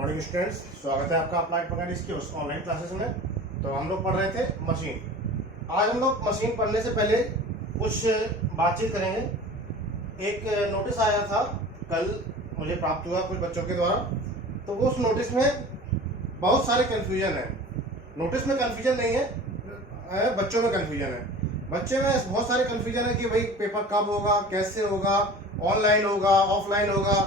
Morning students, स्वागत है आपका अप्लाइड मैकेनिक्स की ऑनलाइन क्लासेस में। तो हम लोग पढ़ रहे थे मशीन। आज हम लोग मशीन पढ़ने से पहले कुछ बातचीत करेंगे। एक नोटिस आया था कल, मुझे प्राप्त हुआ कुछ बच्चों के द्वारा। तो वो उस नोटिस में बहुत सारे कन्फ्यूजन है। नोटिस में कन्फ्यूजन नहीं है, बच्चों में कन्फ्यूजन है। बच्चे में बहुत सारे कन्फ्यूजन है कि भाई पेपर कब होगा, कैसे होगा, ऑनलाइन होगा, ऑफलाइन होगा,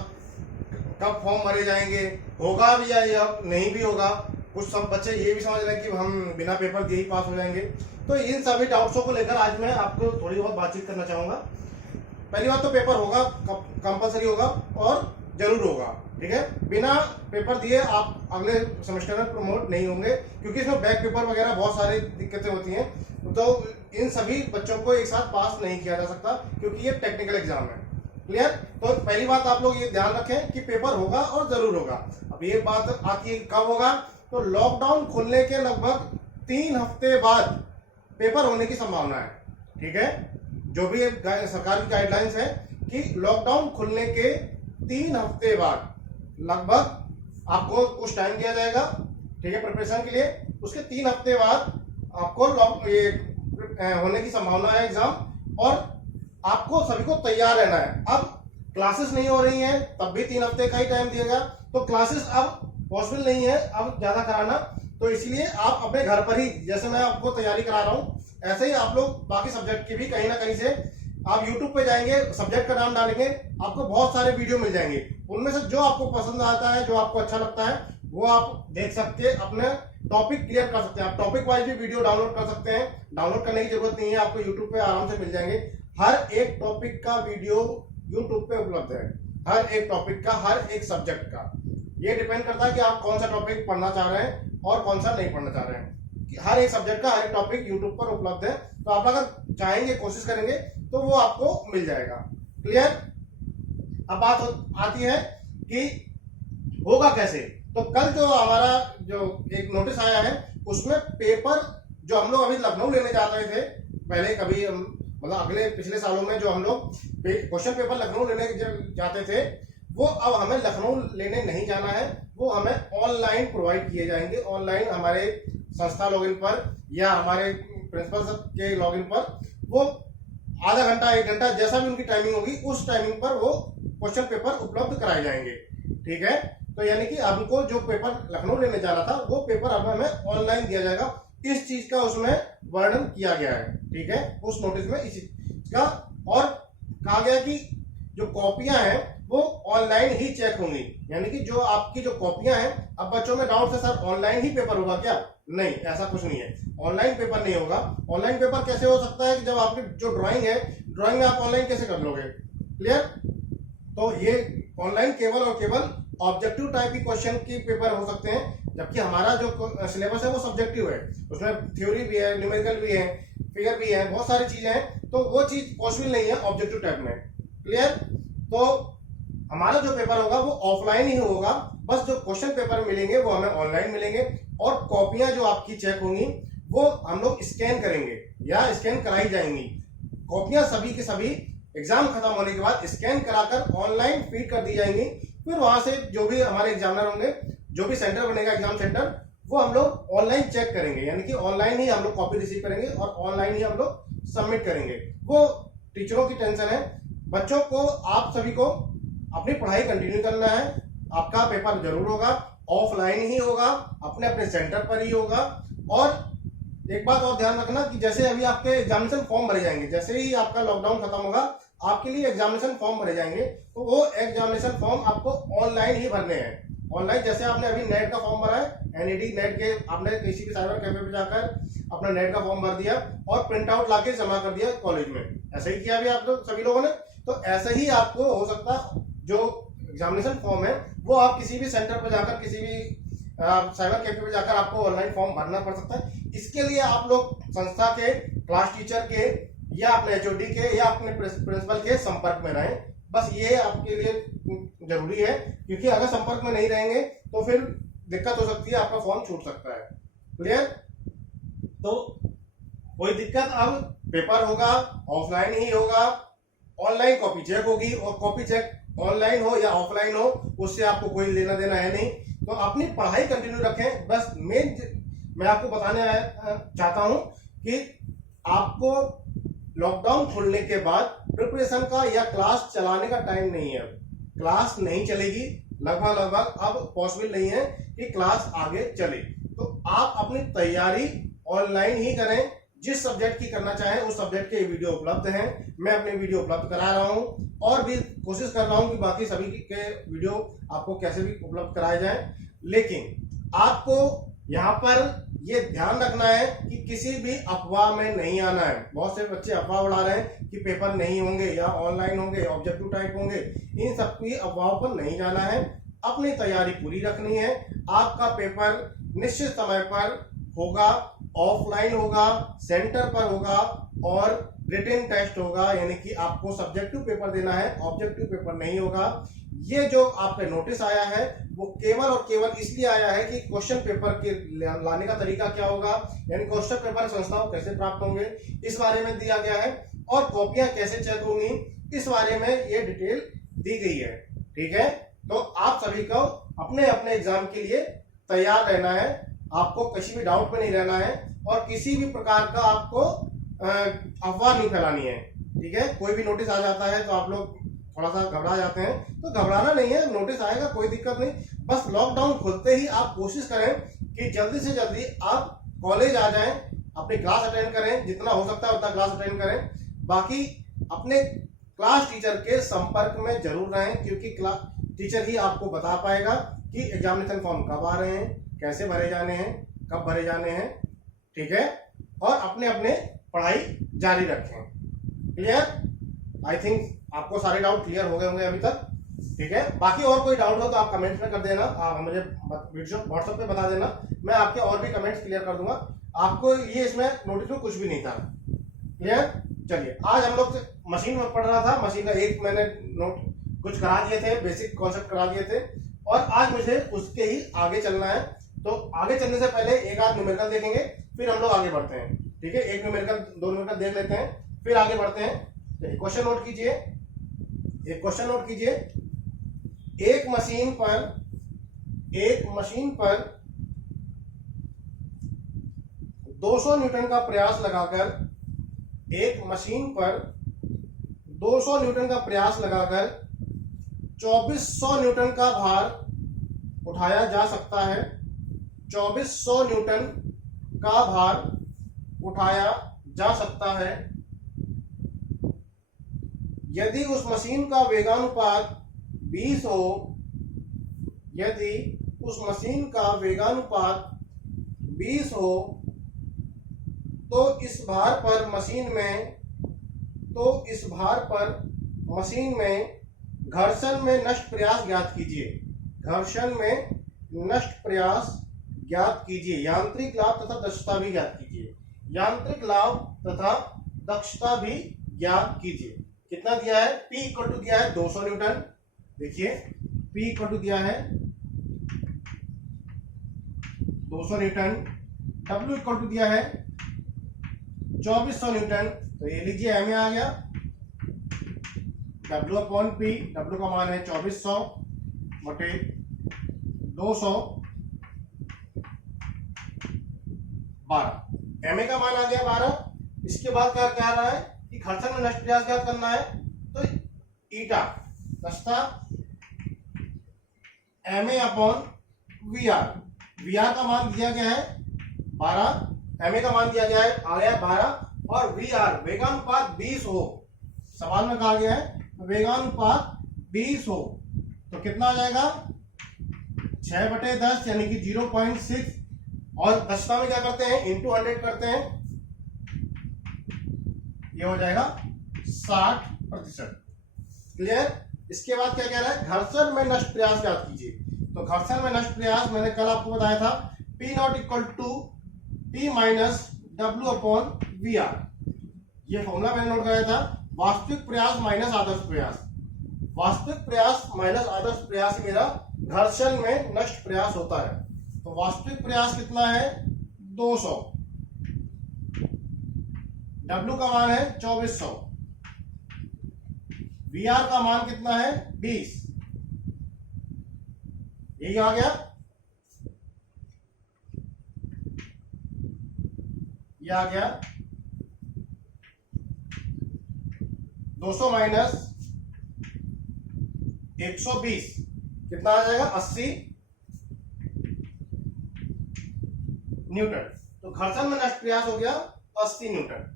कब फॉर्म भरे जाएंगे, होगा भी या नहीं भी होगा। कुछ सब बच्चे ये भी समझ रहे हैं कि हम बिना पेपर दिए ही पास हो जाएंगे। तो इन सभी डाउट्सों को लेकर आज मैं आपको थोड़ी बहुत बातचीत करना चाहूंगा। पहली बात तो पेपर होगा, कंपलसरी होगा और जरूर होगा, ठीक है। बिना पेपर दिए आप अगले सेमेस्टर में प्रमोट नहीं होंगे, क्योंकि इसमें बैक पेपर वगैरह बहुत सारी दिक्कतें होती हैं। तो इन सभी बच्चों को एक साथ पास नहीं किया जा सकता, क्योंकि ये टेक्निकल एग्जाम है। क्लियर। तो पहली बात आप लोग ये ध्यान रखें कि पेपर होगा और जरूर होगा। अब ये बात आती है कब होगा, तो लॉकडाउन खुलने के लगभग 3 हफ्ते बाद पेपर होने की संभावना है, ठीक है। जो भी सरकार की गाइडलाइंस है कि लॉकडाउन खुलने के 3 हफ्ते बाद लगभग आपको कुछ टाइम दिया जाएगा, ठीक है, प्रिपरेशन के लिए। उसके 3 हफ्ते बाद आपको होने की संभावना है एग्जाम, और आपको सभी को तैयार रहना है। अब क्लासेस नहीं हो रही हैं, तब भी 3 हफ्ते का ही टाइम दिएगा। तो क्लासेस अब पॉसिबल नहीं है अब ज्यादा कराना, तो इसलिए आप अपने घर पर ही, जैसे मैं आपको तैयारी करा रहा हूं, ऐसे ही आप लोग बाकी सब्जेक्ट की भी कहीं ना कहीं से आप यूट्यूब पे जाएंगे, सब्जेक्ट का नाम डालेंगे, आपको बहुत सारे वीडियो मिल जाएंगे। उनमें से जो आपको पसंद आता है, जो आपको अच्छा लगता है, वो आप देख सकते हैं, अपने टॉपिक क्लियर कर सकते हैं। आप टॉपिक वाइज भी वीडियो डाउनलोड कर सकते हैं। डाउनलोड करने की जरूरत नहीं है, आपको यूट्यूब पे आराम से मिल जाएंगे। हर एक टॉपिक का वीडियो यूट्यूब पे उपलब्ध है, हर एक टॉपिक का, हर एक सब्जेक्ट का। ये डिपेंड करता है कि आप कौन सा टॉपिक पढ़ना चाह रहे हैं और कौन सा नहीं पढ़ना चाह रहे हैं। हर एक सब्जेक्ट का हर एक टॉपिक यूट्यूब पर उपलब्ध है। तो आप अगर चाहेंगे, कोशिश करेंगे, तो वो आपको मिल जाएगा। क्लियर। अब बात आती है कि होगा कैसे। तो कल जो हमारा जो एक नोटिस आया है, उसमें पेपर जो हम लोग अभी लखनऊ लेने जा रहे थे, पहले कभी मतलब अगले पिछले सालों में जो हम लोग क्वेश्चन पेपर लखनऊ लेने जाते थे, वो अब हमें लखनऊ लेने नहीं जाना है। वो हमें ऑनलाइन प्रोवाइड किए जाएंगे। ऑनलाइन हमारे संस्था लॉगिन पर या हमारे प्रिंसिपल के लॉगिन पर वो आधा घंटा 1 घंटा जैसा भी उनकी टाइमिंग होगी, उस टाइमिंग पर वो क्वेश्चन पेपर उपलब्ध कराए जाएंगे, ठीक है। तो यानी कि हमको जो पेपर लखनऊ लेने जाना था, वो पेपर अब हमें ऑनलाइन दिया जाएगा। इस चीज का उसमें वर्णन किया गया है, ठीक है, उस नोटिस में इस चीज का। और कहा गया कि जो कॉपियां हैं वो ऑनलाइन ही चेक होंगी, यानी कि जो आपकी जो कॉपियां हैं। अब बच्चों में डाउट है, सर ऑनलाइन ही पेपर होगा क्या? नहीं, ऐसा कुछ नहीं है। ऑनलाइन पेपर नहीं होगा। ऑनलाइन पेपर कैसे हो सकता है कि जब आपकी जो ड्राइंग है, ड्राइंग में आप ऑनलाइन कैसे कर लोगे? क्लियर। तो ये ऑनलाइन केवल और केवल ऑब्जेक्टिव टाइप की क्वेश्चन की पेपर हो सकते हैं, जबकि हमारा जो सिलेबस है वो सब्जेक्टिव है। उसमें थ्योरी भी है, न्यूमेरिकल भी है, फिगर भी है, बहुत सारी चीजें हैं। तो वो चीज पॉसिबल नहीं है ऑब्जेक्टिव टाइप में। क्लियर। तो हमारा जो पेपर होगा वो ऑफलाइन ही होगा। बस जो क्वेश्चन पेपर मिलेंगे वो हमें ऑनलाइन मिलेंगे, और कॉपियां जो आपकी चेक होंगी वो हम लोग स्कैन करेंगे या स्कैन कराई जाएंगी। कॉपियां सभी की सभी एग्जाम खत्म होने के बाद स्कैन कराकर ऑनलाइन फीड कर दी जाएंगी। फिर वहां से जो भी हमारे एग्जामिनर होंगे, जो भी सेंटर बनेगा एग्जाम सेंटर, वो हम लोग ऑनलाइन चेक करेंगे, यानी कि ऑनलाइन ही हम लोग कॉपी रिसीव करेंगे और ऑनलाइन ही हम लोग सबमिट करेंगे। वो टीचरों की टेंशन है। बच्चों को, आप सभी को अपनी पढ़ाई कंटिन्यू करना है। आपका पेपर जरूर होगा, ऑफलाइन ही होगा, अपने अपने सेंटर पर ही होगा। और एक बात और ध्यान रखना कि जैसे अभी आपके एग्जामिनेशन फॉर्म भरे जाएंगे, जैसे ही आपका लॉकडाउन खत्म होगा, आपके लिए एग्जामिनेशन फॉर्म भरे जाएंगे। तो वो एग्जामिनेशन फॉर्म आपको ऑनलाइन ही भरने हैं। ऑनलाइन जैसे आपने अभी नेट का फॉर्म भरा है, एनईडी नेट के, आपने किसी भी साइबर कैफे पे जाकर अपना नेट का फॉर्म भर दिया और प्रिंट आउट लाके जमा कर दिया कॉलेज में, ऐसे ही किया अभी आप लोग सभी लोगों ने। तो ऐसे ही आपको हो सकता है जो एग्जामिनेशन फॉर्म है वो आप किसी भी सेंटर पर जाकर, किसी भी साइबर कैफे पे जाकर आपको ऑनलाइन फॉर्म भरना पड़ सकता है। इसके लिए आप लोग संस्था के, क्लास टीचर के, या अपने एचओडी के, या अपने प्रिंसिपल के संपर्क में रहें। बस ये आपके लिए जरूरी है, क्योंकि अगर संपर्क में नहीं रहेंगे तो फिर दिक्कत हो सकती है, आपका फॉर्म छूट सकता है। क्लियर। तो कोई दिक्कत, अब पेपर होगा, ऑफलाइन ही होगा, ऑनलाइन कॉपी चेक होगी, और कॉपी चेक ऑनलाइन हो या ऑफलाइन हो, उससे आपको कोई लेना देना है नहीं। तो अपनी पढ़ाई कंटिन्यू रखें। बस मेन मैं आपको बताने चाहता हूं कि आपको लॉकडाउन खुलने के बाद प्रिपरेशन का या क्लास चलाने का टाइम नहीं है। क्लास नहीं चलेगी, लगभग अब पॉसिबल नहीं है कि क्लास आगे चले। तो आप अपनी तैयारी ऑनलाइन ही करें। जिस सब्जेक्ट की करना चाहें उस सब्जेक्ट के वीडियो उपलब्ध हैं, मैं अपने वीडियो उपलब्ध करा रहा हूं और भी कोशिश कर रहा हूं कि बाकी सभी के वीडियो आपको कैसे भी उपलब्ध कराए जाएं। लेकिन आपको यहाँ पर ये ध्यान रखना है कि किसी भी अफवाह में नहीं आना है। बहुत से बच्चे अफवाह उड़ा रहे हैं कि पेपर नहीं होंगे या ऑनलाइन होंगे, ऑब्जेक्टिव टाइप होंगे। इन सब की अफवाहों पर नहीं जाना है, अपनी तैयारी पूरी रखनी है। आपका पेपर निश्चित समय पर होगा, ऑफलाइन होगा, सेंटर पर होगा और रिटन टेस्ट होगा, यानी कि आपको सब्जेक्टिव पेपर देना है, ऑब्जेक्टिव पेपर नहीं होगा। ये जो आपका नोटिस आया है वो केवल और केवल इसलिए आया है कि क्वेश्चन पेपर के लाने का तरीका क्या होगा, यानी क्वेश्चन पेपर संस्थाओं कैसे प्राप्त होंगे इस बारे में दिया गया है और कॉपियां कैसे चेक होंगी इस बारे में ये डिटेल दी गई है। ठीक है, तो आप सभी को अपने अपने एग्जाम के लिए तैयार रहना है, आपको किसी भी डाउट में नहीं रहना है और किसी भी प्रकार का आपको अफवाह नहीं फैलानी है। ठीक है, कोई भी नोटिस आ जाता है तो आप लोग थोड़ा सा घबरा जाते हैं, तो घबराना नहीं है, नोटिस आएगा, कोई दिक्कत नहीं। बस लॉकडाउन खुलते ही आप कोशिश करें कि जल्दी से जल्दी आप कॉलेज आ जाएं, अपनी क्लास अटेंड करें, जितना हो सकता है उतना क्लास अटेंड करें। बाकी अपने क्लास टीचर के संपर्क में जरूर रहें, क्योंकि क्लास टीचर ही आपको बता पाएगा कि एग्जामिनेशन फॉर्म कब आ रहे हैं, कैसे भरे जाने हैं, कब भरे जाने हैं। ठीक है, और अपने अपने पढ़ाई जारी रखें। क्लियर? आई थिंक आपको सारे डाउट क्लियर हो गए होंगे अभी तक। ठीक है, बाकी और कोई डाउट हो तो आप कमेंट्स में कर देना, आप मुझे व्हाट्सएप पे बता देना, मैं आपके और भी कमेंट्स क्लियर कर दूंगा। आपको ये इसमें नोटिस में कुछ भी नहीं था। क्लियर? चलिए, आज हम लोग मशीन में पढ़ रहा था, मशीन का एक मैंने नोट कुछ करा दिए थे, बेसिक कॉन्सेप्ट करा दिए थे और आज मुझे उसके ही आगे चलना है। तो आगे चलने से पहले एक आध न्यूमेरिकल देखेंगे, फिर हम लोग आगे बढ़ते हैं। ठीक है, एक न्यूमेरिकल दो न्यूमेरिकल देख लेते हैं, फिर आगे बढ़ते हैं। क्वेश्चन नोट कीजिए, एक क्वेश्चन नोट कीजिए। एक मशीन पर 200 न्यूटन का प्रयास लगाकर 2400 न्यूटन का भार उठाया जा सकता है। 2400 न्यूटन का भार उठाया जा सकता है यदि उस मशीन का वेगानुपात 20 हो। यदि उस मशीन का वेगानुपात 20 हो तो इस भार पर मशीन में घर्षण में नष्ट प्रयास ज्ञात कीजिए। घर्षण में नष्ट प्रयास ज्ञात कीजिए। यांत्रिक लाभ तथा दक्षता भी ज्ञात कीजिए। यांत्रिक लाभ तथा दक्षता भी ज्ञात कीजिए। कितना दिया है? P इक्वल टू दिया है 200 न्यूटन। देखिए, P इक्वल टू दिया है 200 न्यूटन, W इक्वल टू दिया है 2400 न्यूटन। तो ये लीजिए M आ गया, W अपॉन P, W का मान है 2400 बटे 200 12, MA का मान आ गया 12। इसके बाद क्या कह रहा है कि घर्षण में नष्ट प्रयास ज्ञात करना है, तो ईटा दक्षता MA अपॉन VR। VR का मान दिया गया है 12, MA का मान दिया गया है आ गया 12 और VR वेगानुपात 20 हो। सवाल में कहा गया है वेगानुपात 20 हो तो कितना आ जाएगा? 6/10 यानी कि 0.6 और दक्षता में क्या करते हैं? इंटू 100 करते हैं, ये हो जाएगा 60%। क्लियर? इसके बाद क्या कह रहा है? घर्षण में नष्ट प्रयास ज्ञात कीजिए। तो घर्षण में नष्ट प्रयास मैंने कल आपको बताया था, P not equal to P minus W upon VR। ये फॉर्मूला मैंने नोट कराया था। वास्तविक प्रयास माइनस आदर्श प्रयास, वास्तविक प्रयास माइनस आदर्श प्रयास मेरा घर्षण में नष्ट प्रयास होता है। तो वास्तविक प्रयास कितना है? 200, W का मान है 2400, VR का मान कितना है? 20। यही आ गया। ये आ गया 200 माइनस 120 कितना आ जाएगा 80 न्यूटन। तो घर्षण में नष्ट प्रयास हो गया 80 न्यूटन।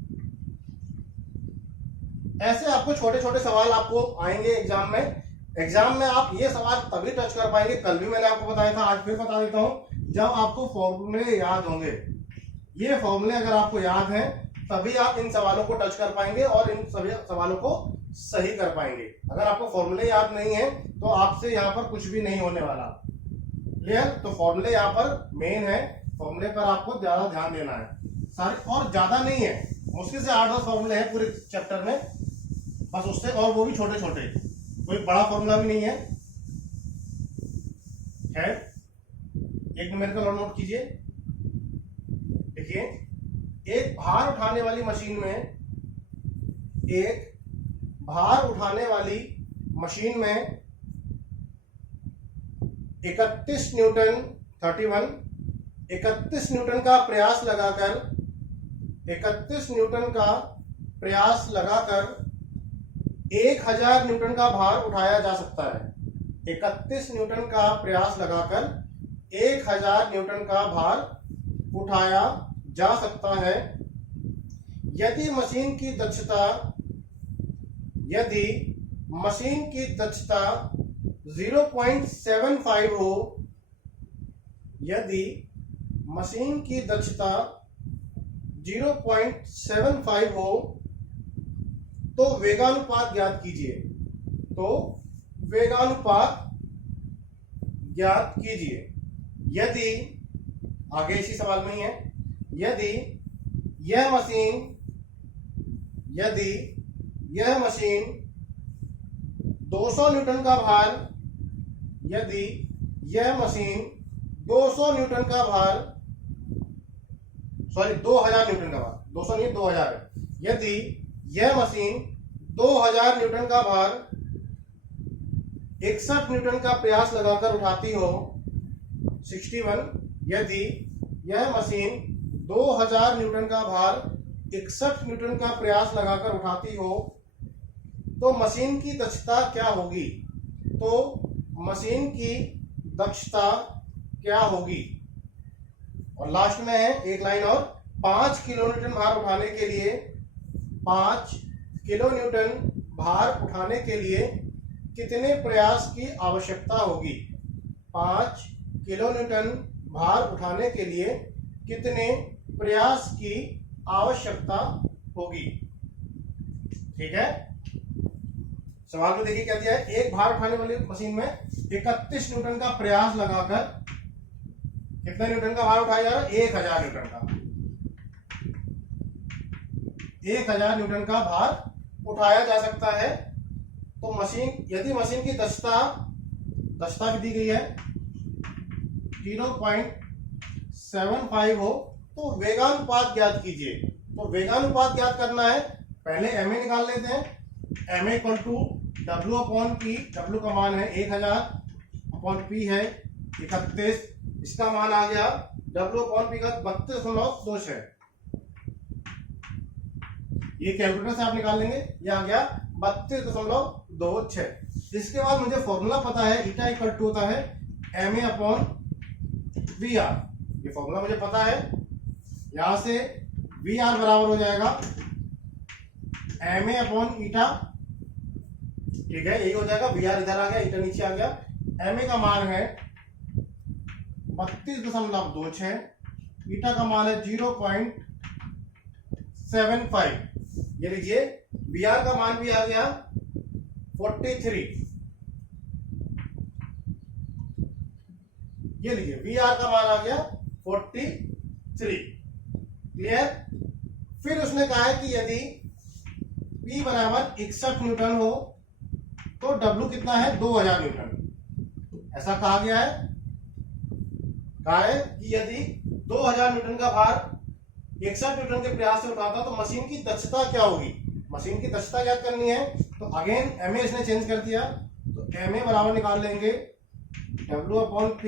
ऐसे आपको छोटे छोटे सवाल आपको आएंगे एग्जाम में। एग्जाम में आप ये सवाल तभी टच कर पाएंगे, कल भी मैंने आपको बताया था, आज फिर बता देता हूं, जब आपको फॉर्मूले याद होंगे। ये फॉर्मूले अगर आपको याद हैं तभी आप इन सवालों को टच कर पाएंगे और इन सभी सवालों को सही कर पाएंगे। अगर आपको फॉर्मूले याद नहीं है तो आपसे यहाँ पर कुछ भी नहीं होने वाला। क्लियर? तो फॉर्मूले यहाँ पर मेन है, फॉर्मूले पर आपको ज्यादा ध्यान देना है। सारे और ज्यादा नहीं है, मुश्किल से 8-10 फॉर्मूले हैं पूरे चैप्टर में, बस उससे, और वो भी छोटे छोटे, कोई बड़ा फॉर्मूला भी नहीं है। है एक न्यूमेरिकल और नोट कीजिए। देखिए, एक भार उठाने वाली मशीन में 31 न्यूटन 31 न्यूटन का प्रयास लगाकर 1000 न्यूटन का भार उठाया जा सकता है। 31 न्यूटन का प्रयास लगाकर 1000 न्यूटन का भार उठाया जा सकता है यदि मशीन की दक्षता 0.75 हो। यदि मशीन की दक्षता 0.75 हो तो वेगानुपात ज्ञात कीजिए। तो वेगानुपात ज्ञात कीजिए। यदि, आगे इसी सवाल में ही है, यदि यह मशीन 200 न्यूटन का भार, यदि यह मशीन 200 न्यूटन का भार, सॉरी 2000 न्यूटन का भार, 200 नहीं 2000 है। यदि यह मशीन 2000 न्यूटन का भार 61 न्यूटन का प्रयास लगाकर उठाती हो, 61, यदि यह मशीन 2000 न्यूटन का भार 61 न्यूटन का प्रयास लगाकर उठाती हो तो मशीन की दक्षता क्या होगी? तो मशीन की दक्षता क्या होगी? और लास्ट में है एक लाइन और, 5 किलोन्यूटन भार उठाने के लिए 5 किलोन्यूटन भार उठाने के लिए कितने प्रयास की आवश्यकता होगी? 5 किलोन्यूटन भार उठाने के लिए कितने प्रयास की आवश्यकता होगी? ठीक है, सवाल में देखिए क्या दिया है। एक भार उठाने वाली मशीन में 31 न्यूटन का प्रयास लगाकर कितने न्यूटन का भार उठाया जा रहा है? 1000 न्यूटन का। 1000 न्यूटन का भार उठाया जा सकता है। तो मशीन, यदि मशीन की दक्षता भी दी गई है 0.75 हो तो वेगानुपात ज्ञात कीजिए। तो वेगानुपात ज्ञात करना है, पहले ma निकाल लेते हैं। ma equal to W upon P, W का मान है 1000 अपॉन P है 31, इसका मान आ गया W अपॉन P का 32.26। ये कैलकुलेटर से आप निकाल लेंगे, ये आ गया 32.26। इसके बाद मुझे फॉर्मूला पता है, ईटा इक्वल टू होता है ma अपॉन VR। ये फॉर्मूला मुझे पता है, यहां से VR बराबर हो जाएगा ma अपॉन ईटा। ठीक है, यही हो जाएगा, VR इधर आ गया, ईटा नीचे आ गया। ma का मान है 32.26, ईटा का मान है 0.75। ये लीजिए, VR का मान भी आ गया 43। ये लीजिए, VR का मान आ गया 43। क्लियर? फिर उसने कहा है कि यदि P बराबर 61 न्यूटन हो तो W कितना है? 2000 न्यूटन। ऐसा कहा गया है, कहा है कि यदि 2000 न्यूटन का भार 61 न्यूटन के प्रयास से उठाता तो मशीन की दक्षता क्या होगी? मशीन की दक्षता ज्ञात करनी है। तो अगेन ma इसने चेंज कर दिया, तो ma बराबर निकाल लेंगे W अपॉन P।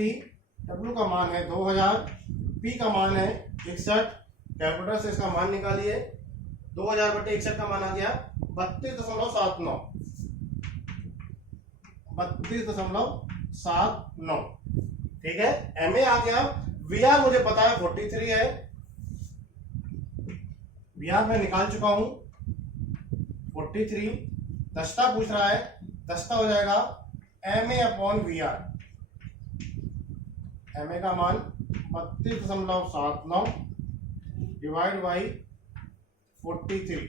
W का मान है 2000, P का मान है 61, कैलकुलेटर से इसका मान निकालिए। 2000/61 का मान आ गया 32.79, 32.79। ठीक है, MA आ गया। VR मुझे पता है 43 है, VR मैं निकाल चुका हूं 43। दस्ता पूछ रहा है, दस्ता हो जाएगा MA/VR। MA का मान 32.79 डिवाइड बाई 43।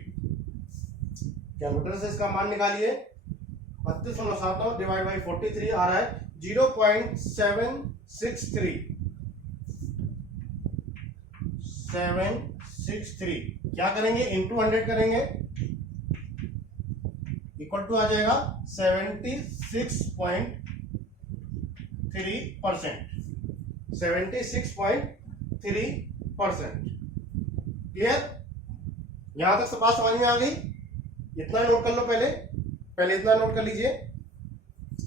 कैलकुलेटर से इसका मान निकालिए। 32.79 डिवाइड बाई 43 आ रहा है 0.763। क्या करेंगे, इंटू 100 करेंगे, इक्वल टू आ जाएगा 76.3%। 76.3%। क्लियर? यहां तक सब बात समझ में आ गई? इतना नोट कर लो, पहले इतना नोट कर लीजिए।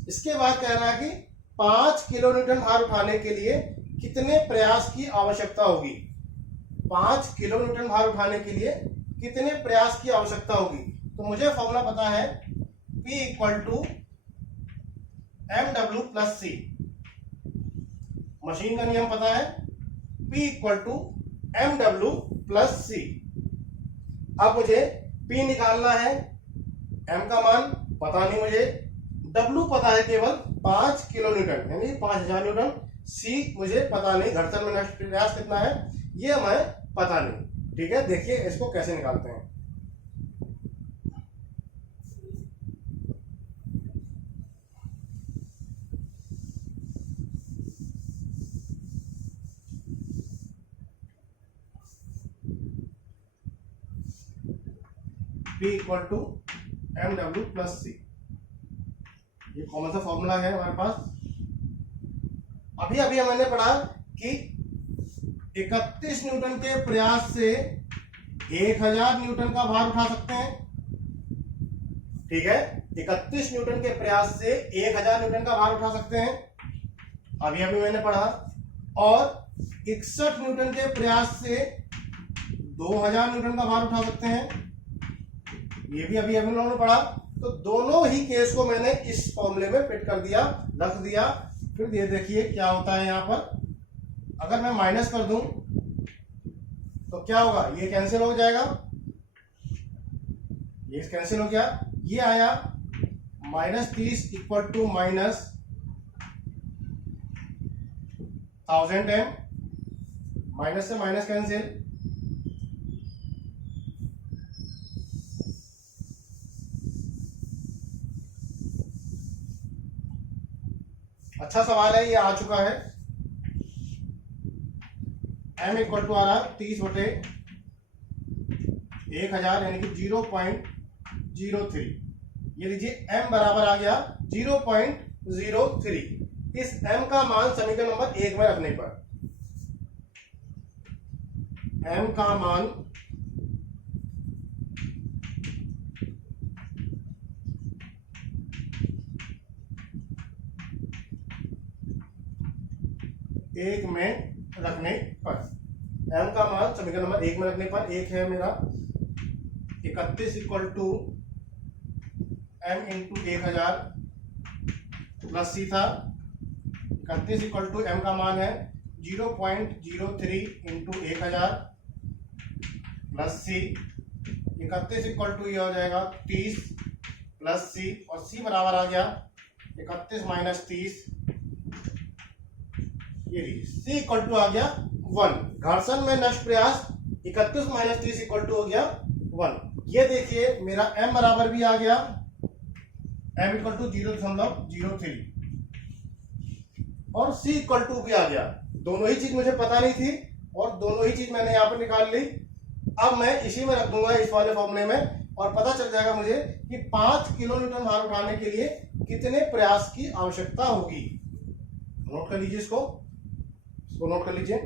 इसके बाद कह रहा है कि 5 किलोन्यूटन भार उठाने के लिए कितने प्रयास की आवश्यकता होगी। 5 किलोन्यूटन भार उठाने के लिए कितने प्रयास की आवश्यकता होगी। तो मुझे फॉर्मूला पता है P equal to MW plus C। Machine का नियम पता है, P equal to MW plus C। अब मुझे P निकालना है, M का मान पता नहीं मुझे, W पता है केवल 5 किलोन्यूटन यानी 5000 न्यूटन। C मुझे पता नहीं, घर्षण में नष्ट प्रयास कितना है ये मैं पता नहीं। ठीक है, देखिए इसको कैसे निकालते हैं। P equal to MW plus C, ये कौन सा फॉर्मूला है हमारे पास। अभी अभी मैंने पढ़ा कि 31 न्यूटन के प्रयास से 1000 न्यूटन का भार उठा सकते हैं। ठीक है, 31 न्यूटन के प्रयास से 1000 न्यूटन का भार उठा सकते हैं, अभी अभी मैंने पढ़ा। और 61 न्यूटन के प्रयास से 2000 न्यूटन का भार उठा सकते हैं, ये भी अभी अभी उन्होंने पढ़ा। तो दोनों ही केस को मैंने इस फॉर्मूले में फिट कर दिया, रख दिया। फिर ये देखिए क्या होता है यहां पर, अगर मैं माइनस कर दूं तो क्या होगा, ये कैंसिल हो जाएगा, ये कैंसिल हो गया, ये आया -30 इक्वल टू -1000 m, माइनस से माइनस कैंसिल। अच्छा सवाल है, ये आ चुका है। M इक्वल टू आ रहा 30/1000 यानी कि 0.03। ये लीजिए M बराबर आ गया 0.03। इस M का मान समीकरण नंबर 1 में रखने पर M का मान एक में रखने पर, M का मान समीकरण नंबर 1 में रखने पर, एक है मेरा 31 equal to M into 1000 plus C था। 31 इक्वल टू M का मान है 0.03 into 1000 plus C। 31 equal to ये हो जाएगा 30 प्लस C, और C बराबर आ गया 31 माइनस 30, ये C इक्वल टू आ गया 1। घर्षण में नष्ट प्रयास 31 माइनस 30 इक्वल टू हो गया 1। ये देखिए मेरा M बराबर भी आ गया, M इक्वल टू 0.03 और C इक्वल टू भी आ गया। दोनों ही चीज मुझे पता नहीं थी और दोनों ही चीज मैंने यहाँ पर निकाल ली। अब मैं इसी में रख दूंगा इस वाले फॉर्मूले में, और पता चल जाएगा मुझे कि 5 किलोन्यूटन भार उठाने के लिए कितने प्रयास की आवश्यकता होगी। नोट कर लीजिए, इसको नोट कर लीजिए।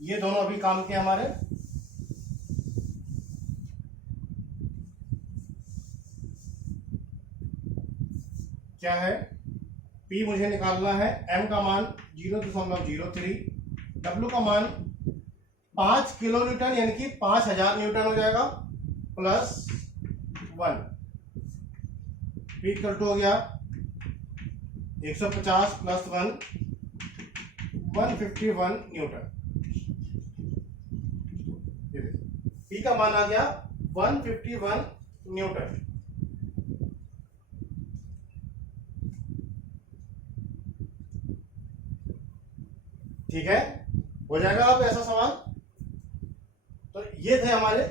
ये दोनों अभी काम के हमारे। क्या है, P मुझे निकालना है, M का मान 0.03, W का मान 5 किलो न्यूटन यानी कि 5000 न्यूटन हो जाएगा, प्लस 1, P इक्वल टू हो गया 150 प्लस 1, 151 न्यूटन। P का मान आ गया 151 न्यूटन। ठीक है, हो जाएगा अब ऐसा सवाल। तो ये थे हमारे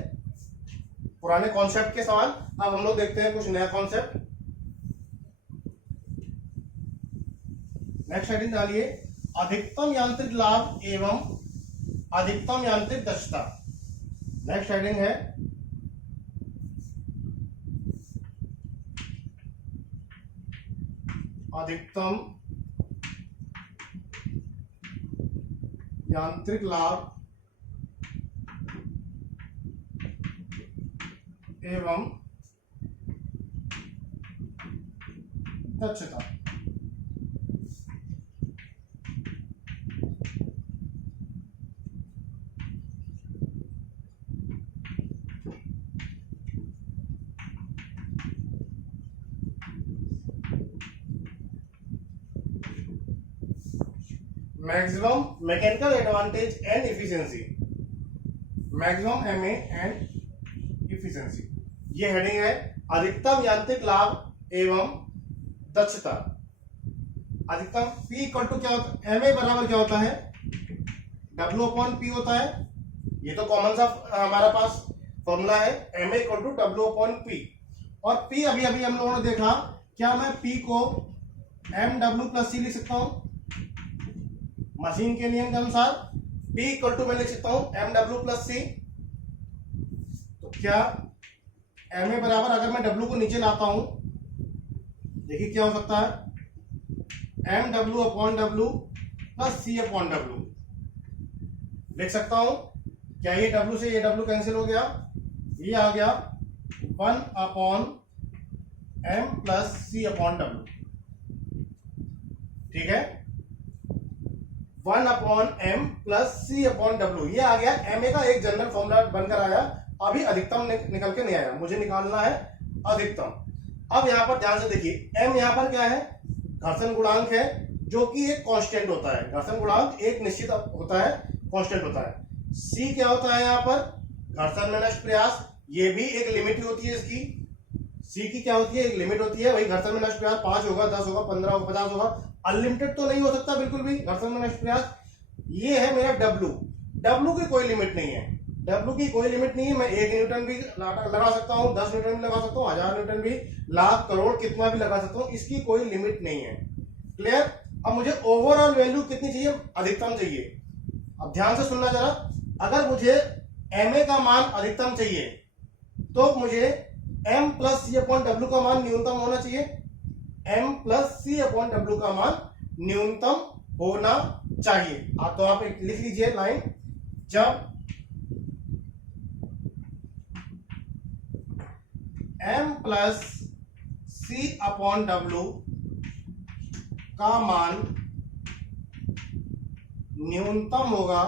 पुराने कॉन्सेप्ट के सवाल। अब हम लोग देखते हैं कुछ नया कॉन्सेप्ट। नेक्स्ट हेडिंग डालिए, अधिकतम यांत्रिक लाभ एवं अधिकतम यांत्रिक दक्षता। नेक्स्ट हेडिंग है अधिकतम यांत्रिक लाभ एवं दक्षता। Maximum mechanical advantage and efficiency, maximum MA and efficiency, ये हेडिंग है। अधिकतम यांत्रिक लाभ एवं दक्षता। अधिकतम P इक्वल टू क्या होता है, एमए बराबर क्या होता है, W अपॉन P होता है। ये तो कॉमन सा हमारा पास फॉर्मूला है, MA equal to W upon P। और P अभी अभी हम लोगों ने देखा, क्या मैं P को MW प्लस C लिख सकता हूं? मशीन के नियम के अनुसार P इक्वल टू मैं लिख सकता हूं MW प्लस C। तो क्या MA बराबर, अगर मैं W को नीचे लाता हूं, देखिए क्या हो सकता है, MW upon W plus C upon W लिख सकता हूं। क्या ये W से ये W कैंसिल हो गया, ये आ गया 1 upon M plus C upon W। ठीक है, 1 upon M plus C upon W, ये आ गया MA का एक जनरल फॉर्मूला बनकर आया। अभी अधिकतम निकल के नहीं आया, मुझे निकालना है अधिकतम। अब यहां पर ध्यान से देखिए, M यहां पर क्या है, घर्षण गुणांक है, जो कि एक कांस्टेंट होता है। घर्षण गुणांक एक निश्चित होता है, कांस्टेंट होता है। C क्या होता है यहां पर, घर्षण में नष्ट प्रयास, ये भी एक लिमिट होती है इसकी। C की क्या होती है, एक लिमिट होती है। वही घर्षण में नष्ट प्रयास 5 होगा, 10 होगा, 15 होगा, 50 होगा, अनलिमिटेड तो नहीं हो सकता बिल्कुल भी घर्षण में नष्ट प्रयास। ये है मेरा W की कोई लिमिट नहीं है, W की कोई लिमिट नहीं है। मैं 1 न्यूटन भी लगा सकता हूं, 10 न्यूटन भी लगा सकता हूं, 1000 न्यूटन भी, लाख करोड़ कितना भी लगा सकता हूं, इसकी कोई लिमिट नहीं है। क्लियर। अब मुझे ओवरऑल वैल्यू कितनी चाहिए, अधिकतम चाहिए। अब ध्यान से सुनना जरा, अगर मुझे MA का मान अधिकतम चाहिए तो मुझे M plus C upon W का मान न्यूनतम होना चाहिए। M plus C upon W का मान न्यूनतम होना चाहिए। तो आप लिख लीजिए लाइन, जब M plus C upon W का मान न्यूनतम होगा,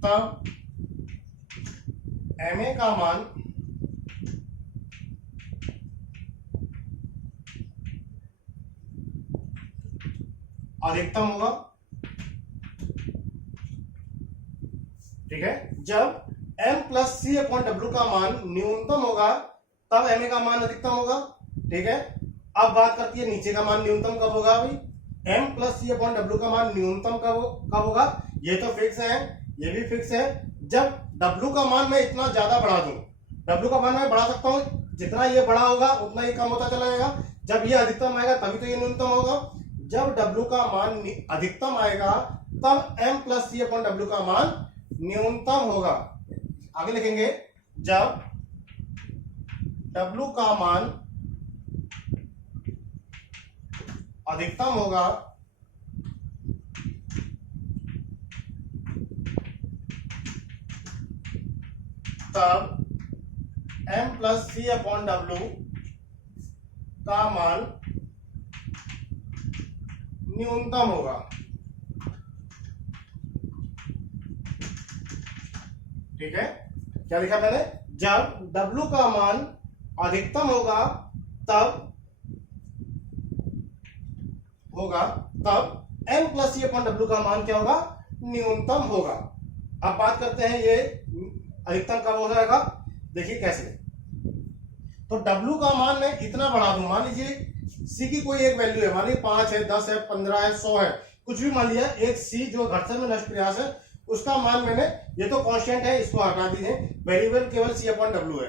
तब MA का मान अधिकतम होगा। ठीक है, जब M plus C upon W का मान न्यूनतम होगा तब MA का मान अधिकतम होगा। ठीक है, अब बात करती है नीचे का मान न्यूनतम कब होगा। अभी M plus C upon W का मान न्यूनतम कब होगा, ये तो फिक्स है, ये भी फिक्स है। जब W का मान मैं इतना ज्यादा बढ़ा दूं, W का मान मैं बढ़ा सकता हूं, जितना ये बड़ा होगा उतना ये कम होता चला जाएगा। जब ये अधिकतम आएगा तभी तो ये न्यूनतम होगा। जब W का मान अधिकतम आएगा तब M plus C upon W का मान न्यूनतम होगा। आगे लिखेंगे, जब W का मान अधिकतम होगा तब एम प्लस सी अपॉन डब्ल्यू का मान न्यूनतम होगा। ठीक है, क्या लिखा मैंने, जब W का मान अधिकतम तब M प्लस सी अपॉन डब्ल्यू का मान क्या होगा, न्यूनतम होगा। अब बात करते हैं ये अधिकतम कब हो जाएगा, देखिए कैसे। तो W का मान मैं इतना बढ़ा दूं, मान लीजिए C की कोई एक वैल्यू है, मान लीजिए 5 है, 10 है, 15 है, 100 है, कुछ भी मान लिया। एक C जो घर्षण में नष्ट प्रयास है उसका मान मैंने, ये तो कांस्टेंट है, इसको हटा दीजिए, वेरिएबल केवल C अपॉन डब्ल्यू है।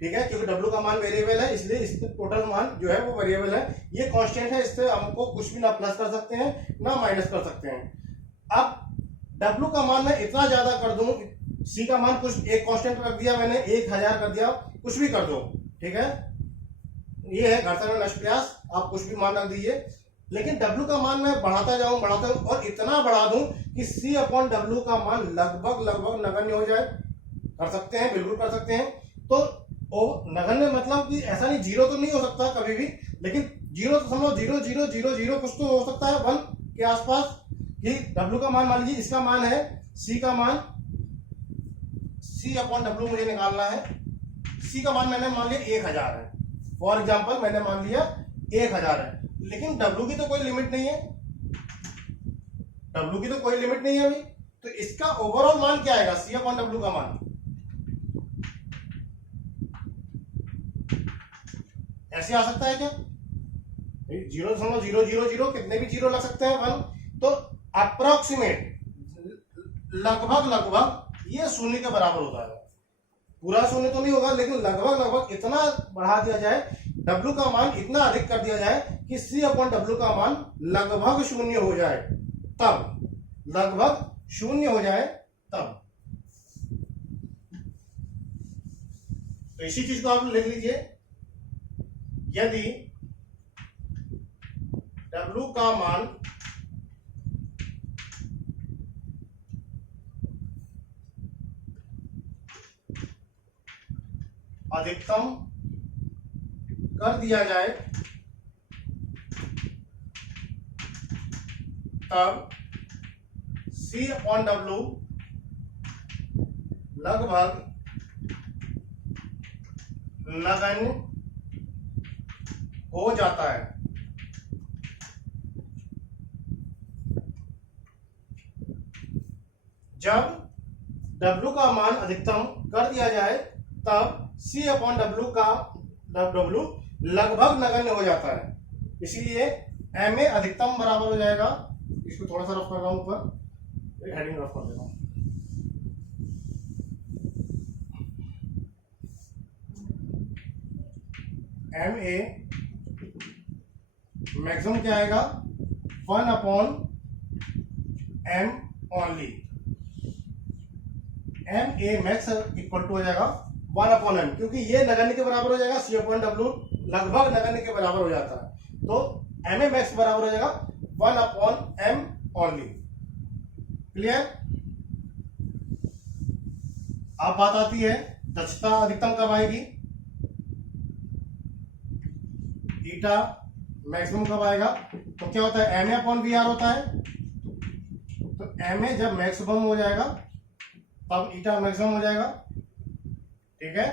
ठीक है, क्योंकि W का मान वेरिएबल है इसलिए इसका टोटल मान जो है वो वेरिएबल है। ये कांस्टेंट है, इससे हमको कुछ भी ना प्लस कर सकते हैं ना माइनस कर सकते हैं। अब W का मान मैं इतना ज्यादा कर दूं, C का मान कुछ एक कांस्टेंट रख दिया मैंने, 1000 कर दिया, कुछ भी कर दो। ठीक है, ये है घर्षण में नष्ट प्रयास, आप कुछ भी मान रख दीजिए। लेकिन W का मान मैं बढ़ाता जाऊं और इतना बढ़ा दूं कि C अपॉन डब्ल्यू का मान लगभग नगण्य हो जाए। कर सकते हैं, बिल्कुल कर सकते हैं। तो नगण्य मतलब कि ऐसा नहीं, जीरो तो नहीं हो सकता कभी भी, लेकिन 0.0000 कुछ तो हो सकता है 1 के आसपास। कि W का मान मान लीजिए, इसका मान है, C का मान, C अपॉन डब्ल्यू मुझे निकालना है। C का मान मैंने मान लिया 1000 है, फॉर एग्जाम्पल मैंने मान लिया 1000 है। लेकिन W की तो कोई लिमिट नहीं है, W की तो कोई लिमिट नहीं है अभी। तो इसका ओवरऑल मान क्या आएगा, C अपॉन डब्ल्यू का मान ऐसे आ सकता है क्या, 0.000 कितने भी जीरो लग सकते हैं 1। तो अप्रोक्सीमेट लगभग ये शून्य के बराबर होता है। पूरा शून्य तो नहीं होगा, लेकिन लगभग इतना बढ़ा दिया जाए, W का मान इतना अधिक कर दिया जाए कि C अपॉन डब्ल्यू का मान लगभग शून्य हो जाए, तब लगभग शून्य हो जाए तब। तो इसी चीज को आप लिख लीजिए, यदि W का मान अधिकतम कर दिया जाए तब C अपॉन डब्ल्यू लगभग नगण्य हो जाता है। जब W का मान अधिकतम कर दिया जाए तब C अपॉन डब्ल्यू का W लगभग नगण्य हो जाता है। इसीलिए MA अधिकतम बराबर हो जाएगा, इसको थोड़ा सा रफ कर रहा हूं, ऊपर हेडिंग रफ कर देता हूं। MA मैक्सिमम क्या आएगा, 1 upon M only. MA max equal to हो जाएगा 1 अपॉन M, क्योंकि ये नगण्य के बराबर हो जाएगा, C अपॉन डब्ल्यू लगभग नगण्य के बराबर हो जाता है। तो MA मैक्स बराबर हो जाएगा 1 अपॉन M ओनली। क्लियर। अब बात आती है दक्षता अधिकतम कब आएगी, ईटा मैक्सिमम कब आएगा। तो क्या होता है, MA अपॉन VR होता है। तो MA जब मैक्सिमम हो जाएगा तब ईटा मैक्सिमम हो जाएगा। ठीक है,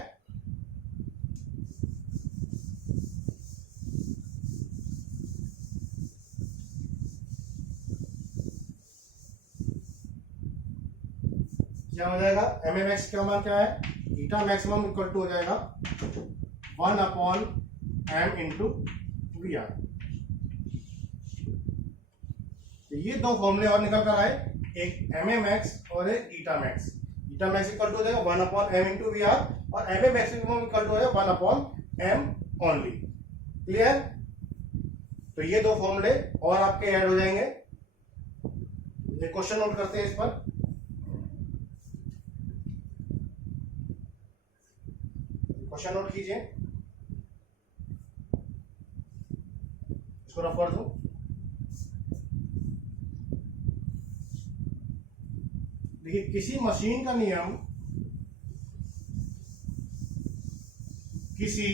क्या हो जाएगा, MA मैक्स का मान क्या है, ईटा मैक्सिमम इक्वल टू हो जाएगा 1 अपॉन M इंटू VR। ये दो फॉर्मूले और निकल कर आए, एक MA मैक्स और एक eta max. Eta max equal to हो जाएगा 1 अपॉन M इंटू VR, और MA मैक्सिमम इक्वल टू हो जाएगा 1 अपॉन M ओनली। क्लियर। तो ये दो फॉर्मूले और आपके ऐड हो जाएंगे। ये क्वेश्चन नोट करते हैं इस पर। क्वेश्चन नोट कीजिए, इसको रफ कर दूं। देखिए, किसी मशीन का नियम किसी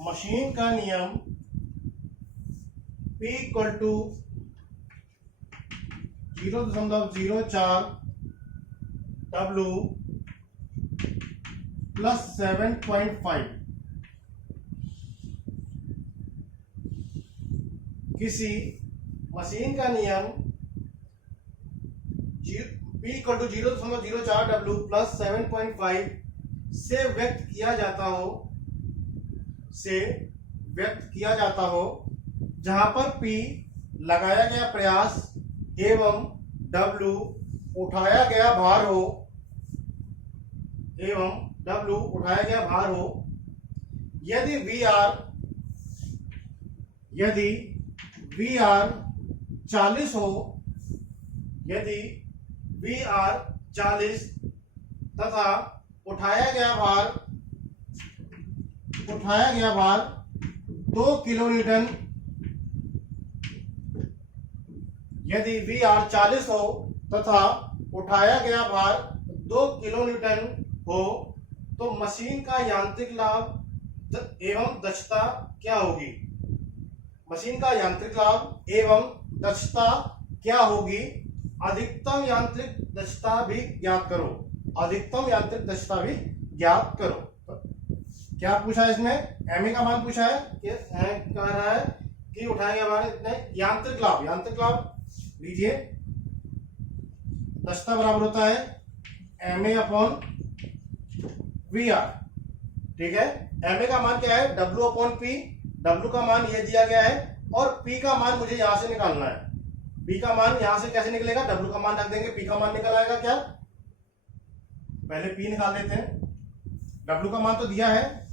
मशीन का नियम P equal to 0.04 W plus 7.5 किसी मशीन का नियम P equal to 0.04 W plus 7.5 से व्यक्त किया जाता हो जहां पर P लगाया गया प्रयास एवं W उठाया गया भार हो यदि VR 40 हो तथा उठाया गया भार 2 किलोन्यूटन यदि VR 40 हो तथा उठाया गया भार 2 किलोन्यूटन हो तो मशीन का यांत्रिक लाभ एवं दक्षता क्या होगी? मशीन का यांत्रिक लाभ एवं दक्षता क्या होगी? अधिकतम यांत्रिक दक्षता भी ज्ञात करो। क्या पूछा है इसमें? एमए का मान पूछा है कि कह रहा है कि उठाया गया भार इतने। यांत्रिक लाभ लीजिए, दक्षता बराबर होता है एमए अपॉन VR। ठीक है, एमए का मान क्या है? W upon P। W का मान ये दिया गया है और P का मान मुझे यहां से निकालना है। P का मान यहां से कैसे निकलेगा? W का मान रख देंगे, P का मान निकल आएगा। क्या पहले P निकाल लेते हैं। W का मान तो दिया है,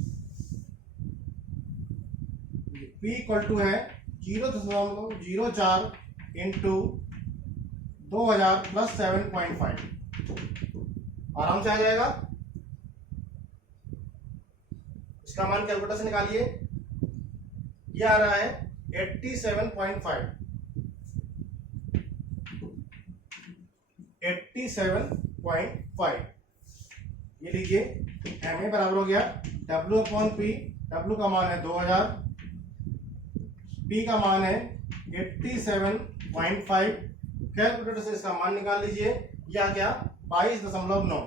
P इक्वल टू है 0.04 इंटू 2000 प्लस 7.5। आराम से आ जाएगा। इसका मान कैलकुलेटर से निकालिए। ये आ रहा है 87.5। 87.5 ये लीजिए। एमए बराबर हो गया W अपॉन P। W का मान है 2000, P का मान है 87.5। कैलकुलेटर से इसका मान निकाल लीजिए। यह आ गया 22.9।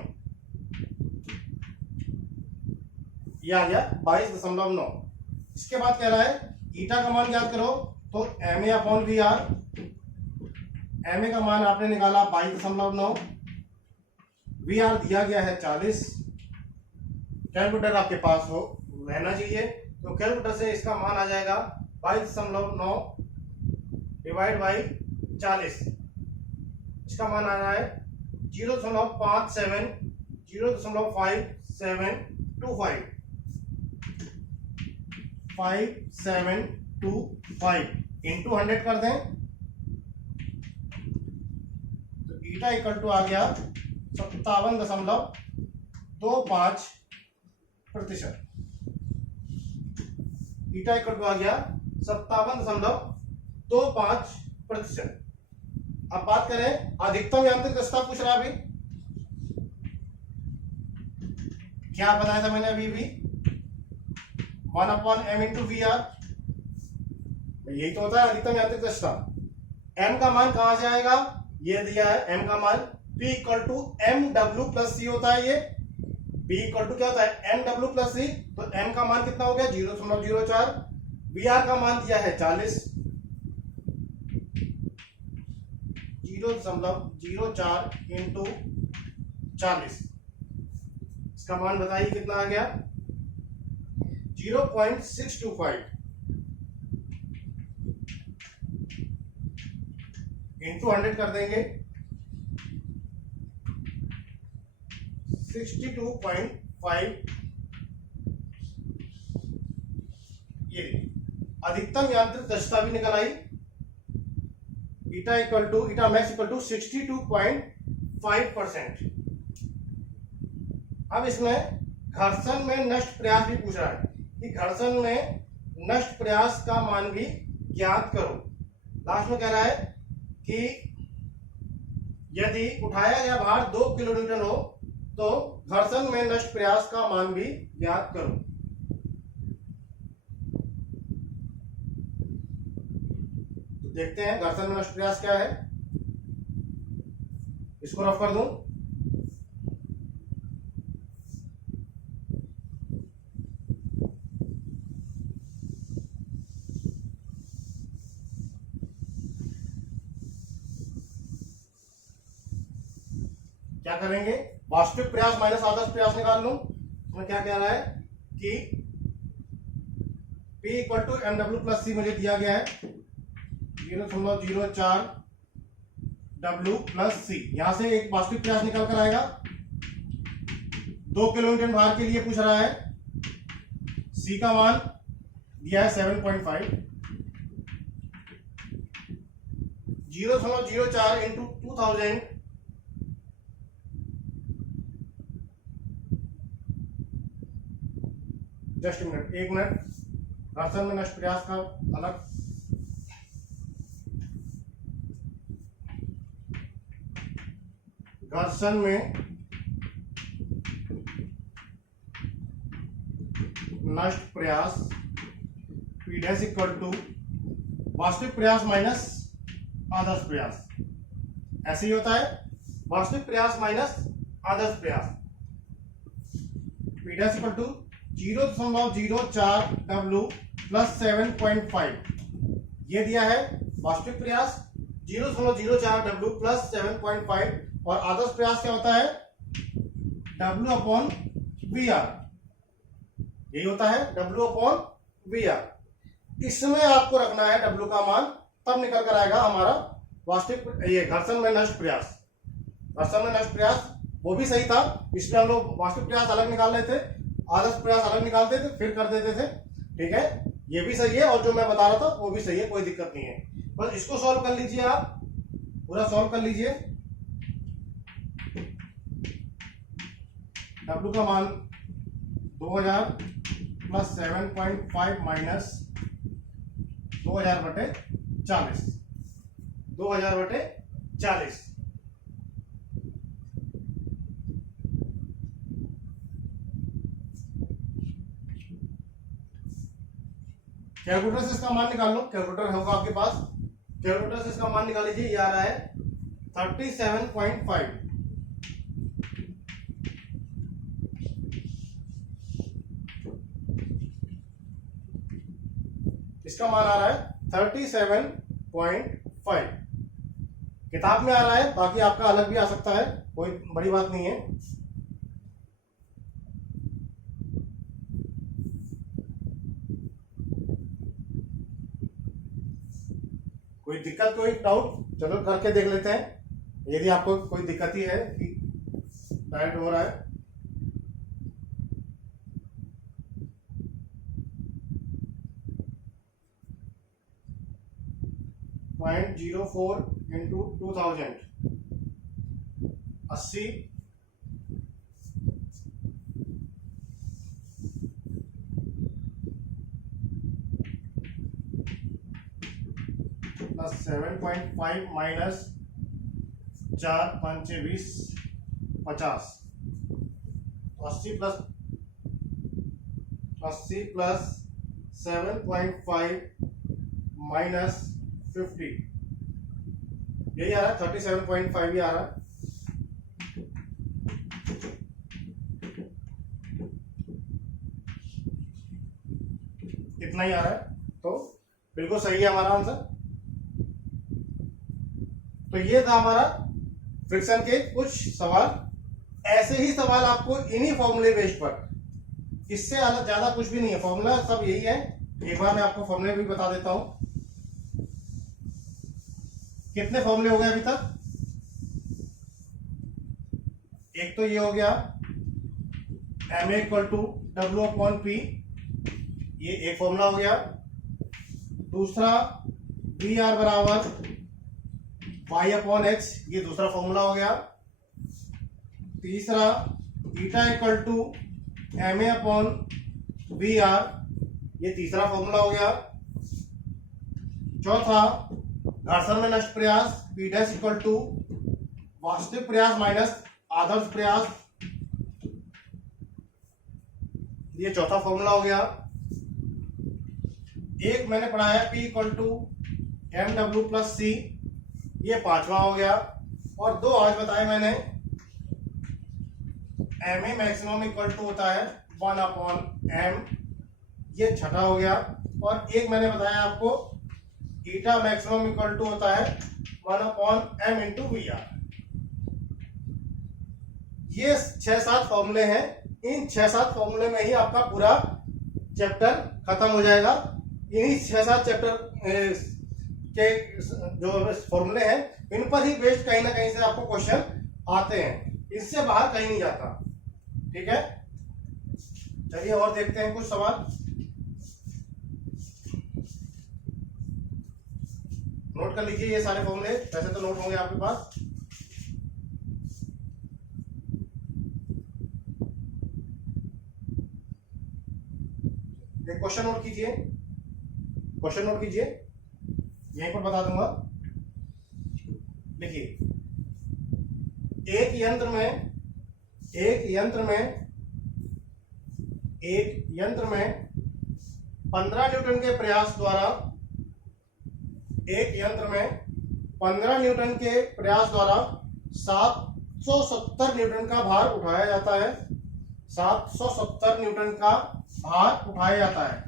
यह आ गया 22.9। इसके बाद कह रहा है ईटा का मान याद करो, तो एमए अपॉन VR। एमए का मान आपने निकाला 22.9, VR दिया गया है 40। कैलकुलेटर आपके पास हो रहना चाहिए, तो कैलकुलेटर से इसका मान आ जाएगा 22.9 डिवाइड बाई 40। इसका मान आ रहा है 0.57 0.5725 5725 इंटू 100 कर दें तो ईटा इक्वल टू आ गया 57.25%। ईटा इक्वल टू आ गया 57.25%। अब बात करें अधिकतम यांत्रिक दक्षता पूछ रहा है। अभी क्या बताया था मैंने अभी 1/m इंटू VR। यही तो होता है अधिकतम यांत्रिक दक्षता। m का मान कहां से आएगा? ये दिया है m का मान P equal to MW plus C होता है। ये P इक्वल टू क्या होता है? MW plus C। तो m का मान कितना हो गया? 0.04। VR का मान दिया है 40। 0.04 इंटू 40। इसका मान बताइए कितना आ गया? 0.625 इंटू 100 कर देंगे 62.5। ये अधिकतम यांत्रिक दक्षता भी निकल आई। ईटा मैक्स इक्वल टू 62.5%। अब इसमें घर्षण में नष्ट प्रयास भी पूछ रहा है कि घर्षण में नष्ट प्रयास का मान भी ज्ञात करो। लास्ट में कह रहा है कि यदि उठाया गया भार 2 किलोन्यूटन हो तो घर्षण में नष्ट प्रयास का मान भी ज्ञात करो। तो देखते हैं घर्षण में नष्ट प्रयास क्या है, इसको रफ कर दूं। क्या करेंगे, वास्तविक प्रयास माइनस आदर्श प्रयास निकाल लूं। इसमें क्या कह रहा है कि P equal to MW plus C मुझे दिया गया है 0.04 W प्लस C। यहां से एक वास्तविक प्रयास निकल कर आएगा। 2 किलोमीटर भार के लिए पूछ रहा है। C का मान दिया है 7.5। 0.04 इंटू 2000 जस्ट मिनट, 1 मिनट। घर्षण में नष्ट प्रयास का अलग, घर्षण में नष्ट प्रयास P डैश इक्वल टू वास्तविक प्रयास माइनस आदर्श प्रयास। ऐसे ही होता है, वास्तविक प्रयास माइनस आदर्श प्रयास। P dash equal to 0.04 W plus 7.5 ये दिया है वास्तविक प्रयास। 0.04 W प्लस 7.5 और आदर्श प्रयास क्या होता है, W अपॉन VR। यही होता है W अपॉन VR। इसमें आपको रखना है W का मान, तब निकल कर आएगा हमारा वास्तविक ये घर्षण में नष्ट प्रयास। घर्षण में नष्ट प्रयास वो भी सही था, इसमें हम लोग वास्तविक प्रयास अलग निकाल रहे थे, आदर्श प्रयास अलग निकालते थे, फिर कर देते थे। ठीक है, ये भी सही है और जो मैं बता रहा था वो भी सही है, कोई दिक्कत नहीं है। बस इसको सॉल्व कर लीजिए, आप पूरा सॉल्व कर लीजिए। W का मान 2000 प्लस 7.5 माइनस 2000 बटे 40, 2000 बटे 40। कैलकुलेटर से इसका मान निकाल लो, कैलकुलेटर होगा आपके पास, कैलकुलेटर से इसका मान निकाल लीजिए। ये आ रहा है 37.5। इसका मान आ रहा है 37.5। किताब में आ रहा है, बाकी आपका अलग भी आ सकता है, कोई बड़ी बात नहीं है। कोई दिक्कत, कोई डाउट, चलो करके देख लेते हैं। यदि आपको कोई दिक्कत ही है कि डायरेक्ट हो रहा है, .04 into 2000 80 plus 7.5 minus 4 5 20 50। 80 plus 7.5 minus 50, यही आ रहा है 37.5 ही आ रहा है। इतना ही आ रहा है, तो बिल्कुल सही है हमारा आंसर। तो ये था हमारा फ्रिक्शन के कुछ सवाल। ऐसे ही सवाल आपको इन्हीं फॉर्मूले बेस्ड पर, इससे अलग ज्यादा कुछ भी नहीं है, फॉर्मूला सब यही है। एक बार मैं आपको फॉर्मूले भी बता देता हूं। कितने फॉर्मूले हो गए अभी तक, एक तो ये हो गया Ma equal to W upon P, ये एक फॉर्मूला हो गया। दूसरा VR बराबर Y अपॉन X, ये दूसरा फॉर्मूला हो गया। तीसरा eta equal to Ma upon VR, ये तीसरा फॉर्मूला हो गया। चौथा घर्षण में नष्ट प्रयास P डैश इक्वल टू वास्तविक प्रयास माइनस आदर्श प्रयास, ये चौथा फॉर्मूला हो गया। एक मैंने पढ़ा है P equal to mw plus C, ये पांचवा हो गया। और दो आज बताए मैंने, ma मैक्सिमम इक्वल टू होता है 1/m, ये छठा हो गया। और एक मैंने बताया आपको ईटा मैक्सिमम इक्वल टू होता है 1/m इंटू VR। ये 6-7 फॉर्मूले हैं। इन 6-7 फॉर्मूले में ही आपका पूरा चैप्टर खत्म हो जाएगा। इन्हीं 6-7 चैप्टर के जो फॉर्मूले हैं इन पर ही बेस्ड कहीं ना कहीं से आपको क्वेश्चन आते हैं, इससे बाहर कहीं नहीं जाता। ठीक है, चलिए और देखते हैं कुछ सवाल। नोट कर लीजिए ये सारे फॉर्मूले, वैसे तो नोट होंगे आपके पास। एक क्वेश्चन नोट कीजिए, क्वेश्चन नोट कीजिए, यहीं पर बता दूंगा। देखिए, एक यंत्र में 15 न्यूटन के प्रयास द्वारा, एक यंत्र में 15 न्यूटन के प्रयास द्वारा 770 न्यूटन का भार उठाया जाता है। 770 न्यूटन का भार उठाया जाता है।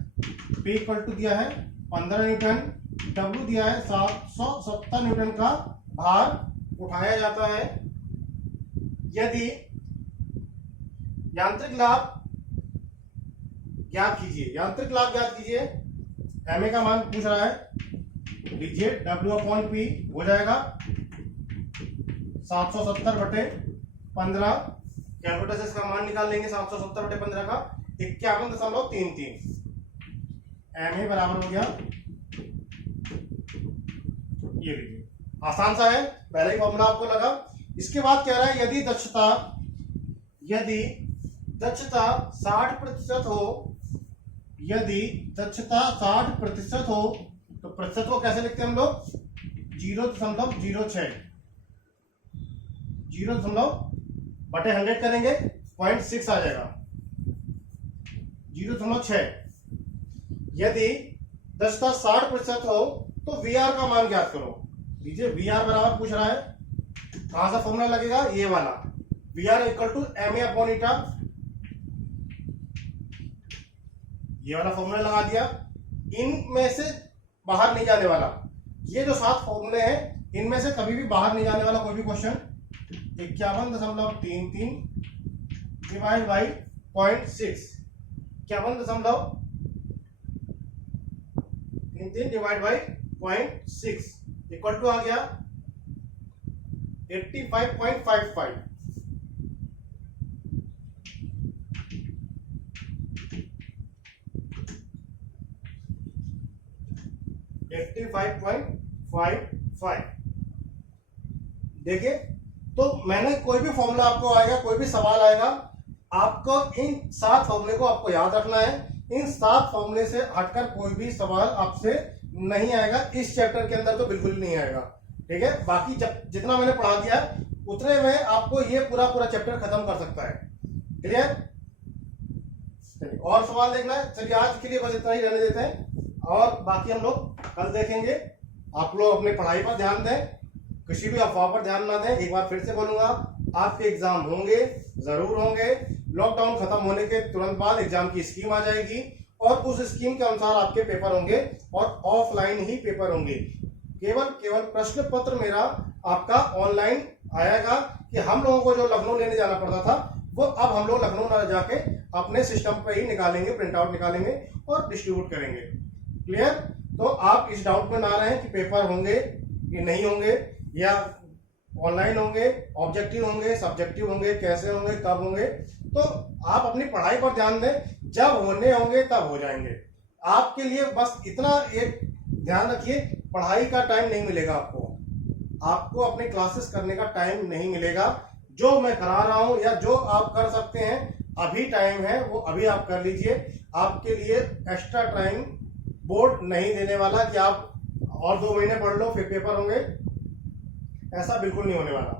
P इक्वल टू दिया है 15 न्यूटन, W दिया है 770 न्यूटन का भार उठाया जाता है। यदि यांत्रिक लाभ ज्ञात कीजिए, यांत्रिक लाभ ज्ञात कीजिए। ma का मान पूछ रहा है, लीजिए W/P हो जाएगा 770 बटे 15। कैलकुलेटर से इसका मान निकाल लेंगे 770 बटे 15 का 51.33। ma बराबर हो गया, ये लीजिए, आसान सा है, पहले ही फॉर्मूला आपको लगा। इसके बाद कह रहा है यदि दक्षता 60% हो, यदि दक्षता 60% हो तो प्रतिशत को कैसे लिखते हैं हम लोग? 0.06, 0 बटे 100 करेंगे 0.6 आ जाएगा, 0.6। यदि दक्षता 60% हो तो VR का मान ज्ञात करो। लीजिए, VR बराबर पूछ रहा है, कहां सा फॉर्मूला लगेगा? ये वाला, VR इक्वल टू ma/ईटा, ये वाला फॉर्मूला लगा दिया। इनमें से बाहर नहीं जाने वाला, ये जो 7 फॉर्मूले हैं इनमें से कभी भी बाहर नहीं जाने वाला कोई भी question 51.33 divide by 0.6, 51.33 divide by 0.6 equal to आ गया 85.55। देखिए, तो मैंने कोई भी फॉर्मूला आपको आएगा, कोई भी सवाल आएगा, आपको इन 7 फॉर्मूले को आपको याद रखना है। इन 7 फॉर्मूले से हटकर कोई भी सवाल आपसे नहीं आएगा, इस चैप्टर के अंदर तो बिल्कुल नहीं आएगा। ठीक है, बाकी जब जितना मैंने पढ़ा दिया उतने में आपको ये पूरा चैप्टर खत्म कर सकता है। क्लियर? चलिए, और सवाल देखना है। चलिए, आज के लिए बस इतना ही रहने देते हैं, और बाकी हम लोग कल देखेंगे। आप लोग अपनी पढ़ाई पर ध्यान दें, किसी भी अफवाह पर ध्यान ना दें। एक बार फिर से बोलूंगा, आपके एग्जाम होंगे, जरूर होंगे। लॉकडाउन खत्म होने के तुरंत बाद एग्जाम की स्कीम आ जाएगी, और उस स्कीम के अनुसार आपके पेपर होंगे, और ऑफलाइन ही पेपर होंगे। केवल प्रश्न पत्र मेरा आपका ऑनलाइन आएगा, कि हम लोगों को जो लखनऊ लेने जाना पड़ता था वो अब हम लोग लखनऊ ना जाके अपने सिस्टम पे ही निकालेंगे, प्रिंट आउट निकालेंगे और डिस्ट्रीब्यूट करेंगे। क्लियर? तो आप इस डाउट में ना रहें कि पेपर होंगे कि नहीं होंगे, या ऑनलाइन होंगे, ऑब्जेक्टिव होंगे, सब्जेक्टिव होंगे, कैसे होंगे, कब होंगे। तो आप अपनी पढ़ाई पर ध्यान दें, जब होने होंगे तब हो जाएंगे। आपके लिए बस इतना एक ध्यान रखिए, पढ़ाई का टाइम नहीं मिलेगा आपको अपने क्लासेस करने का टाइम नहीं मिलेगा। जो मैं करा रहा हूं या जो आप कर सकते हैं, अभी टाइम है, वो अभी आप कर लीजिए। आपके लिए एक्स्ट्रा टाइम बोर्ड नहीं देने वाला कि आप और 2 महीने पढ़ लो फिर पेपर होंगे, ऐसा बिल्कुल नहीं होने वाला।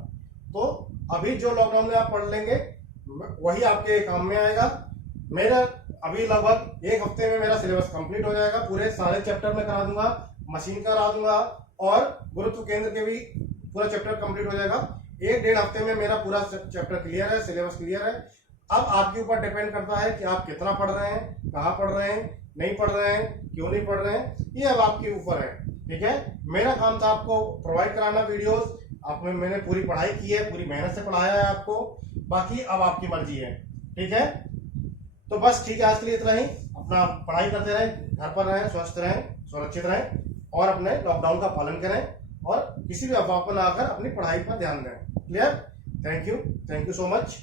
तो अभी जो लॉकडाउन में आप पढ़ लेंगे वही आपके काम में आएगा। मेरा अभी लगभग एक हफ्ते में मेरा सिलेबस कंप्लीट हो जाएगा, पूरे सारे चैप्टर में करा दूंगा, मशीन करा दूंगा और गुरुत्व केंद्र के भी पूरा चैप्टर कंप्लीट हो जाएगा। 1-1.5 हफ्ते में मेरा पूरा चैप्टर क्लियर है, सिलेबस क्लियर है। अब आपके ऊपर डिपेंड करता है कि आप कितना पढ़ रहे हैं, कहाँ पढ़ रहे हैं, नहीं पढ़ रहे हैं, क्यों नहीं पढ़ रहे हैं, ये अब आपके ऊपर है। ठीक है, मेरा काम था आपको प्रोवाइड कराना वीडियोस, आपने मैंने पूरी पढ़ाई की है, पूरी मेहनत से पढ़ाया है आपको, बाकी अब आपकी मर्जी है। ठीक है, तो बस ठीक है, आज के लिए इतना ही। अपना पढ़ाई करते रहें, घर पर रहें, स्वस्थ रहें, सुरक्षित रहें और अपने लॉकडाउन का पालन करें और किसी भी अफवाह पर ना आकर अपनी पढ़ाई पर ध्यान दें। Clear? Thank you so much.